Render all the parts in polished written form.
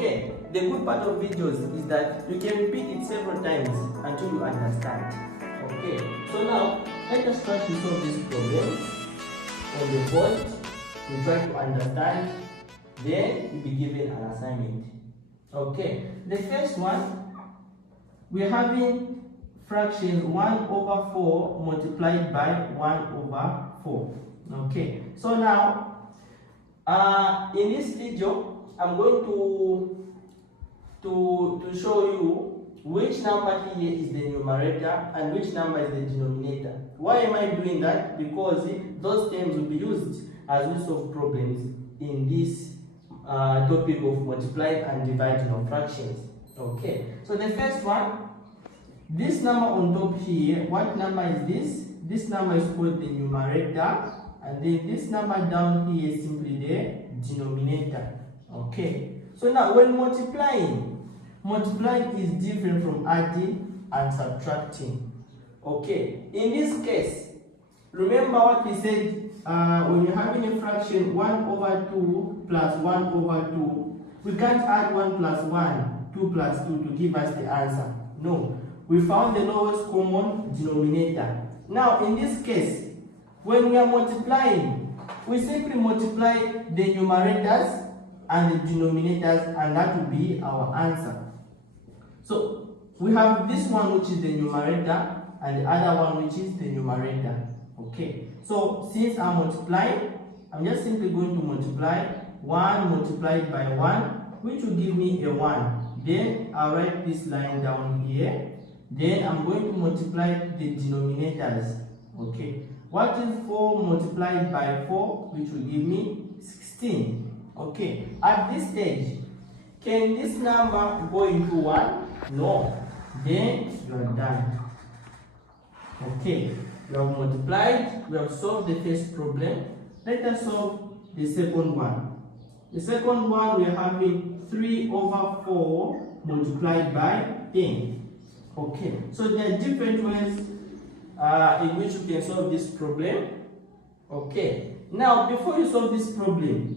Okay, the good part of videos is that you can repeat it several times until you understand. Okay, so now let us try to solve this problem on the board. We try to understand, then you'll be given an assignment. Okay, the first one, we're having fractions 1 over 4 multiplied by 1 over 4. Okay, so now in this video, I'm going to show you which number here is the numerator and which number is the denominator. Why am I doing that? Because those terms will be used as we solve problems in this topic of multiplying and dividing of fractions. Okay, so the first one, this number on top here, what number is this? This number is called the numerator, and then this number down here is simply the denominator. Okay, so now when multiplying is different from adding and subtracting. Okay, in this case, remember what we said when you're having a fraction 1 over 2 plus 1 over 2, we can't add 1 plus 1, 2 plus 2 to give us the answer. No, we found the lowest common denominator. Now in this case, when we are multiplying, we simply multiply the numerators and the denominators, and that will be our answer. So we have this one, which is the numerator, and the other one, which is the numerator. Okay, so since I'm multiplying, I'm just simply going to multiply 1 multiplied by 1, which will give me a 1. Then I'll write this line down here. Then I'm going to multiply the denominators. Okay, what is 4 multiplied by 4, which will give me 16. Okay, at this stage, can this number go into 1? No. Then you are done. Okay, we have multiplied, we have solved the first problem. Let us solve the second one. The second one, we are having 3 over 4 multiplied by 10. Okay, so there are different ways in which you can solve this problem. Okay, now before you solve this problem,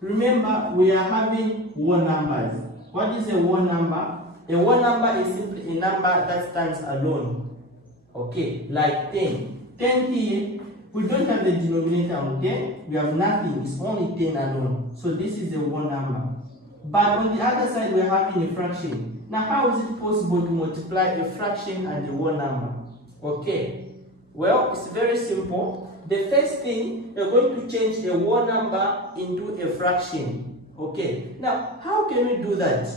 remember we are having whole numbers. What is a whole number? A whole number is simply a number that stands alone. Okay, like 10. 10 here, we don't have the denominator on 10. We have nothing. It's only 10 alone. So this is a whole number. But on the other side, we are having a fraction. Now, how is it possible to multiply a fraction and a whole number? Okay, well, it's very simple. The first thing, you're going to change a whole number into a fraction. Okay, now, how can we do that?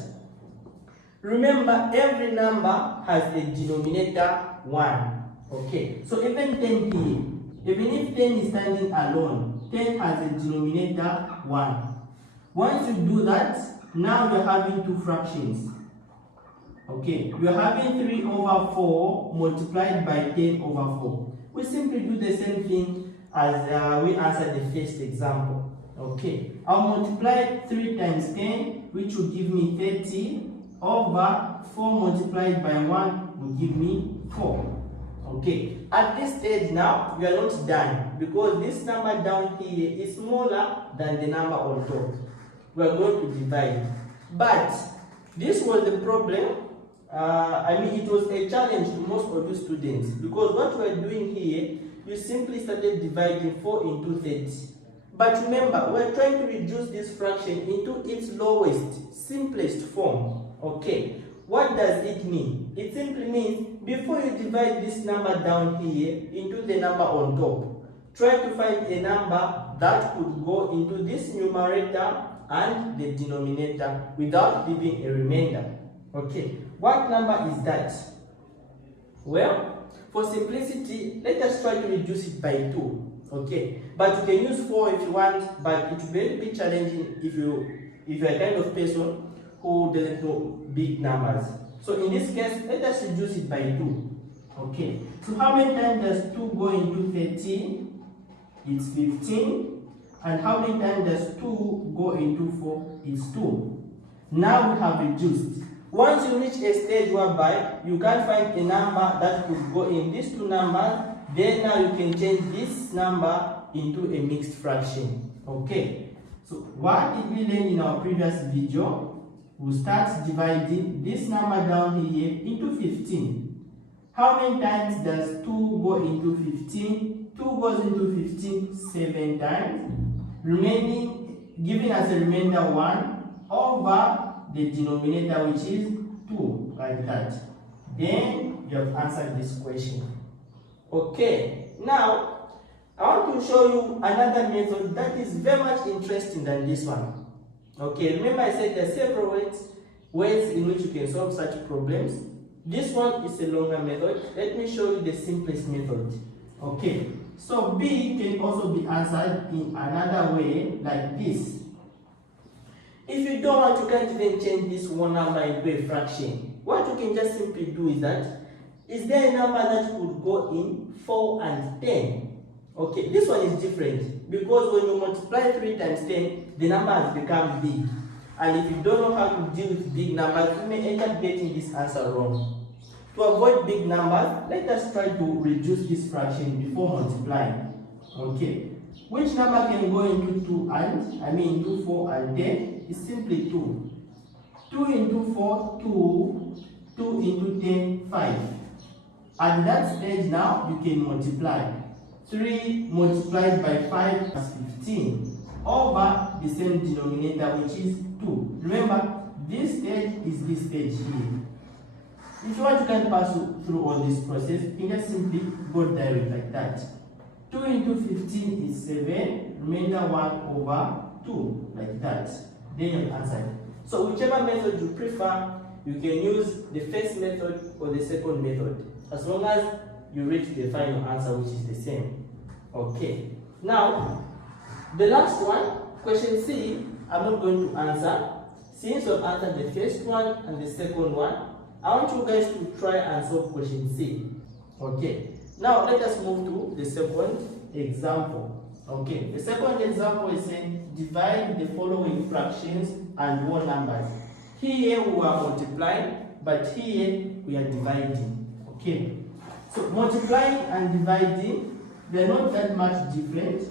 Remember, every number has a denominator 1. Okay, so even 10 here, even if 10 is standing alone, 10 has a denominator 1. Once you do that, now you're having two fractions. Okay, we are having 3 over 4 multiplied by 10 over 4. We simply do the same thing as we answered the first example. Okay, I'll multiply 3 times 10, which will give me 30, over 4 multiplied by 1 will give me 4. Okay, at this stage now, we are not done, because this number down here is smaller than the number on top. We are going to divide. But this was the problem. It was a challenge to most of you students, because what we are doing here, you simply started dividing 4 into 30. But remember, we are trying to reduce this fraction into its lowest, simplest form. Okay, what does it mean? It simply means before you divide this number down here into the number on top, try to find a number that could go into this numerator and the denominator without leaving a remainder. Okay, what number is that? Well, for simplicity, let us try to reduce it by 2. Okay, but you can use 4 if you want, but it will be a bit challenging if you're a kind of person who doesn't know big numbers. So in this case, let us reduce it by 2. Okay, so how many times does 2 go into 13? It's 15. And how many times does 2 go into 4? It's 2. Now we have reduced. Once you reach a stage whereby you can't find a number that could go in these two numbers, then now you can change this number into a mixed fraction. Okay, so what did we learn in our previous video? we'll start dividing this number down here into 15. How many times does 2 go into 15? 2 goes into 15 7 times, remaining, giving us a remainder 1 over the denominator, which is 2, like that. Then you have answered this question. Okay, now I want to show you another method that is very much interesting than this one. Okay, remember I said there are several ways in which you can solve such problems. This one is a longer method. Let me show you the simplest method. Okay, so B can also be answered in another way, like this. If you don't want, you can't even change this one number into a fraction. What you can just simply do is that, is there a number that could go in 4 and 10? Okay, this one is different because when you multiply 3 times 10, the number has become big. And if you don't know how to deal with big numbers, you may end up getting this answer wrong. To avoid big numbers, let us try to reduce this fraction before multiplying. Okay, which number can go into 2 and, into 4 and 10? It's simply 2. 2 into 4, 2. 2 into 10, 5. At that stage now, you can multiply. 3 multiplied by 5 is 15 over the same denominator, which is 2. Remember, this stage is this stage here. If you want, you can pass through all this process. You can just simply go direct like that. 2 into 15 is 7, remainder 1 over 2, like that. Then you answer. So whichever method you prefer, you can use the first method or the second method, as long as you reach the final answer, which is the same. Okay, now the last one, question C, I'm not going to answer. Since you've answered the first one and the second one, I want you guys to try and solve question C. Okay, now let us move to the second example. Okay, the second example is saying divide the following fractions and whole numbers. Here we are multiplying, but here we are dividing. Okay, so multiplying and dividing, they're not that much different.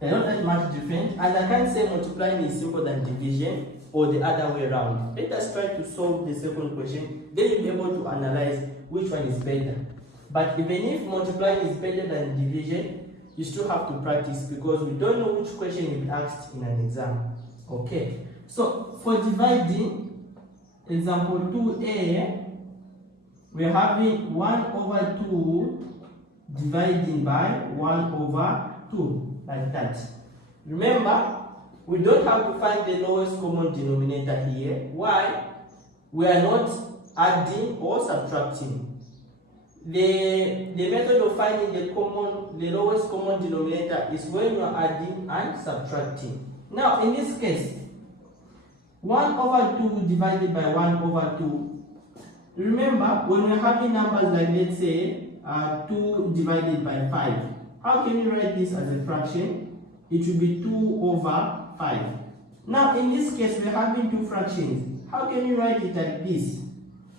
And I can't say multiplying is simpler than division or the other way around. Let us try to solve the second question. Then you'll be able to analyze which one is better. But even if multiplying is better than division, you still have to practice because we don't know which question will be asked in an exam. Okay, so for dividing, example 2a, we're having 1 over 2 dividing by 1 over 2, like that. Remember, we don't have to find the lowest common denominator here. Why? We are not adding or subtracting. The method of finding the lowest common denominator is when you are adding and subtracting. Now, in this case, 1 over 2 divided by 1 over 2. Remember, when we're having numbers like, let's say, 2 divided by 5, how can you write this as a fraction? It will be 2 over 5. Now, in this case, we're having two fractions. How can you write it like this?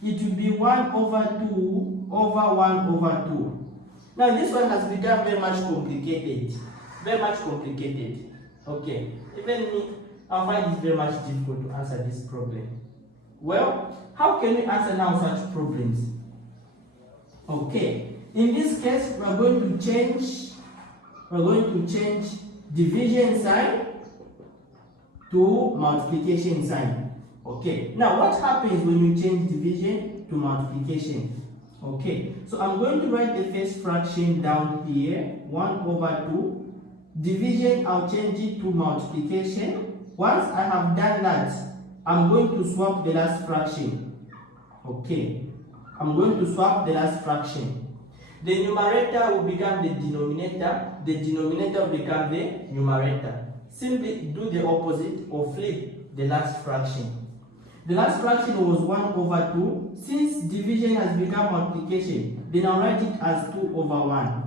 It will be 1 over 2 over 1 over 2. Now, this one has become very much complicated. Very much complicated. Okay, even me, I find it very much difficult to answer this problem. Well, how can we answer now such problems? Okay, in this case, we're going to change division sign to multiplication sign. Okay, now what happens when you change division to multiplication? Okay, so I'm going to write the first fraction down here, 1 over 2. Division, I'll change it to multiplication. Once I have done that, I'm going to swap the last fraction. Okay, I'm going to swap the last fraction. The numerator will become the denominator. The denominator will become the numerator. Simply do the opposite or flip the last fraction. The last fraction was 1 over 2. Since division has become multiplication, then I'll write it as 2 over 1.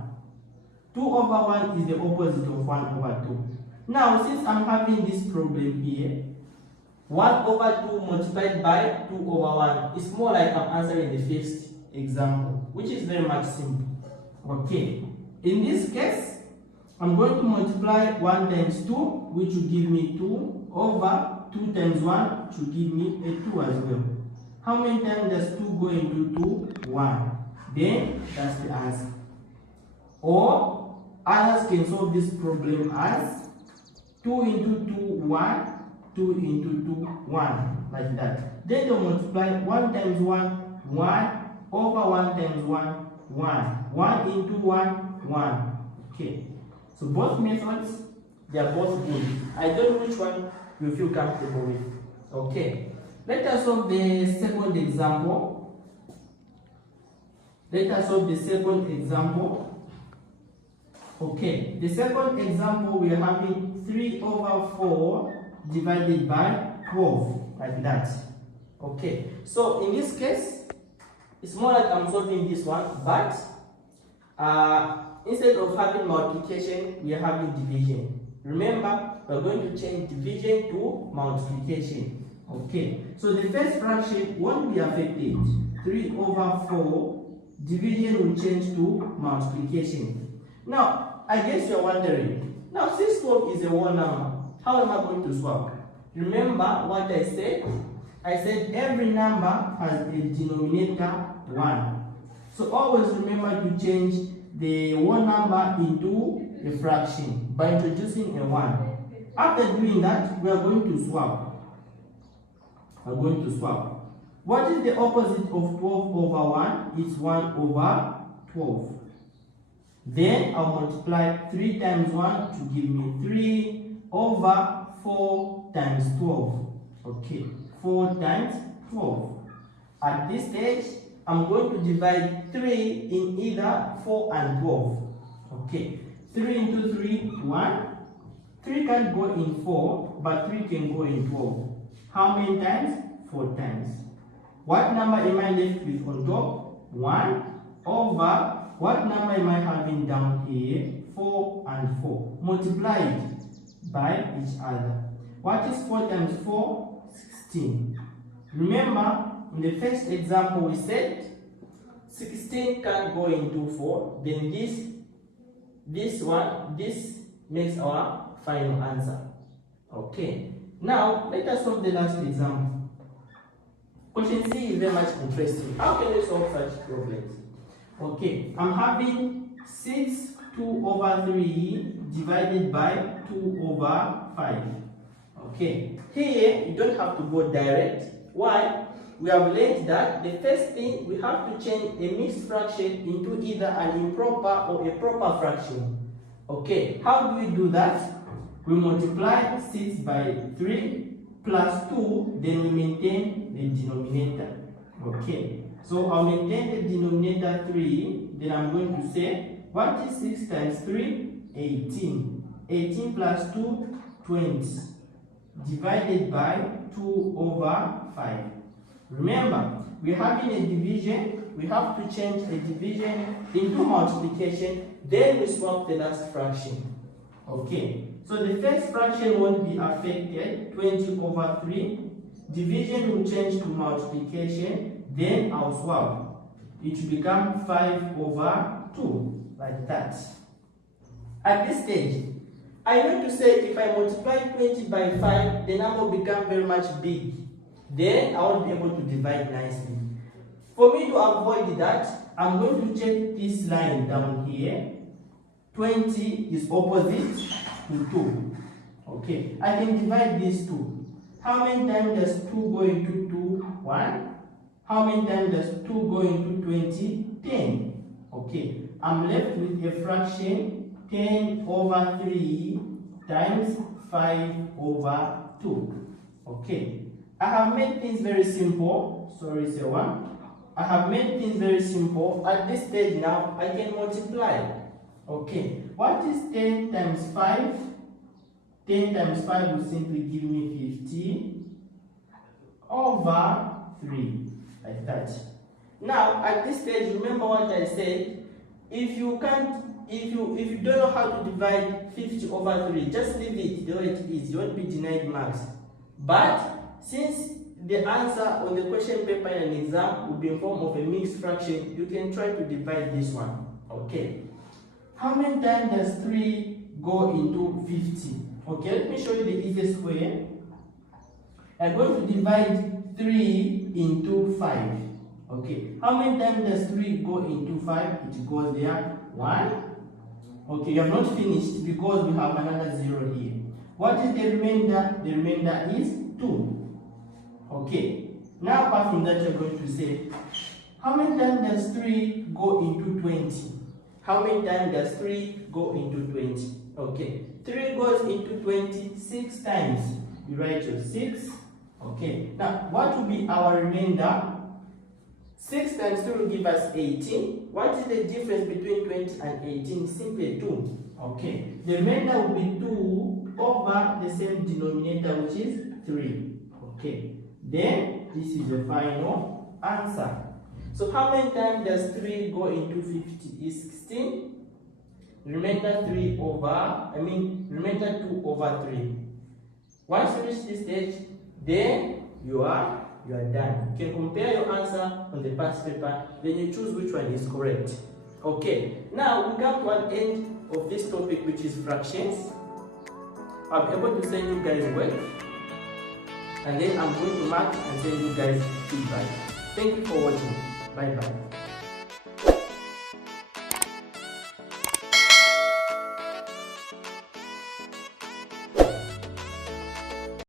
2 over 1 is the opposite of 1 over 2. Now, since I'm having this problem here, 1 over 2 multiplied by 2 over 1 is more like I'm answering the first example, which is very much simple. Okay, in this case, I'm going to multiply 1 times 2, which will give me 2 over 2 times 1 should give me a 2 as well. How many times does 2 go into 2? 1. Then that's the answer. Or others can solve this problem as 2 into 2, 1, 2 into 2, 1, like that. Then to multiply 1 times 1, 1, over 1 times 1, 1. 1 into 1, 1. Okay. So both methods, they are both good. I don't know which one you feel comfortable with. Okay. Let us solve the second example. Let us solve the second example. Okay. The second example, we are having 3 over 4 divided by 12, like that. Okay. So in this case, it's more like I'm solving this one, but instead of having multiplication, we are having division. Remember, we're going to change division to multiplication. Okay, so the first fraction won't be affected. 3 over 4, division will change to multiplication. Now, I guess you're wondering, now since 12 is a whole number, how am I going to swap? Remember what I said? I said every number has a denominator 1. So always remember to change the whole number into a fraction by introducing a 1. After doing that, we are going to swap. I'm going to swap. What is the opposite of 12 over 1? It's 1 over 12. Then I'll multiply 3 times 1 to give me 3 over 4 times 12. Okay, 4 times 12. At this stage, I'm going to divide 3 in either 4 and 12. Okay, 3 into 3, 1. 3 can't go in 4, but 3 can go in 12. How many times? 4 times. What number am I left with on top? 1 over what number am I having down here? 4 and 4. Multiply it by each other. What is 4 times 4? 16. Remember, in the first example we said 16 can't go into 4. Then this makes our final answer. Okay. Now, let us solve the last example. Question C is very much interesting. How can we solve such problems? Okay, I'm having 6 2 over 3 divided by 2 over 5. Okay, here you don't have to go direct. Why? We have learned that the first thing we have to change a mixed fraction into either an improper or a proper fraction. Okay, how do we do that? We multiply 6 by 3 plus 2, then we maintain the denominator. Okay, so I'll maintain the denominator 3, then I'm going to say, what is 6 times 3? 18. 18 plus 2, 20. Divided by 2 over 5. Remember, we're having a division. We have to change a division into multiplication. Then we swap the last fraction. Okay, so the first fraction won't be affected. 20 over 3. Division will change to multiplication. Then I'll swap. It will become 5 over 2. Like that. At this stage, I want to say if I multiply 20 by 5, the number will become very much big. Then I won't be able to divide nicely. For me to avoid that, I'm going to check this line down here. 20 is opposite to 2. Okay, I can divide these two. How many times does 2 go into 2? 1. How many times does 2 go into 20? 10. Okay, I'm left with a fraction 10 over 3 times 5 over 2. Okay, I have made things very simple. Sorry, say one. I have made things very simple. At this stage now, I can multiply. Okay, what is 10 times 5? 10 times 5 will simply give me 50 over 3, like that. Now, at this stage, remember what I said. If you don't know how to divide 50 over 3, just leave it the way it is. You won't be denied marks. But since the answer on the question paper in an exam will be in form of a mixed fraction, you can try to divide this one. Okay. How many times does 3 go into 50? Okay, let me show you the easiest way. I'm going to divide 3 into 5. Okay, how many times does 3 go into 5? It goes there 1. Okay, you have not finished because we have another 0 here. What is the remainder? The remainder is 2. Okay, now apart from that, you're going to say, how many times does 3 go into 20? How many times does 3 go into 20? Okay, 3 goes into 20 6 times. You write your 6. Okay, now what will be our remainder? 6 times 2 will give us 18. What is the difference between 20 and 18? Simply 2. Okay, the remainder will be 2 over the same denominator, which is 3. Okay, then this is the final answer. So how many times does 3 go into 50? Is 16. Remainder 2 over 3. Once you reach this stage, then you are done. You can compare your answer on the past paper, then you choose which one is correct. Okay, now we come to an end of this topic, which is fractions. I'm able to send you guys work, and then I'm going to mark and send you guys feedback. Thank you for watching. Bye bye.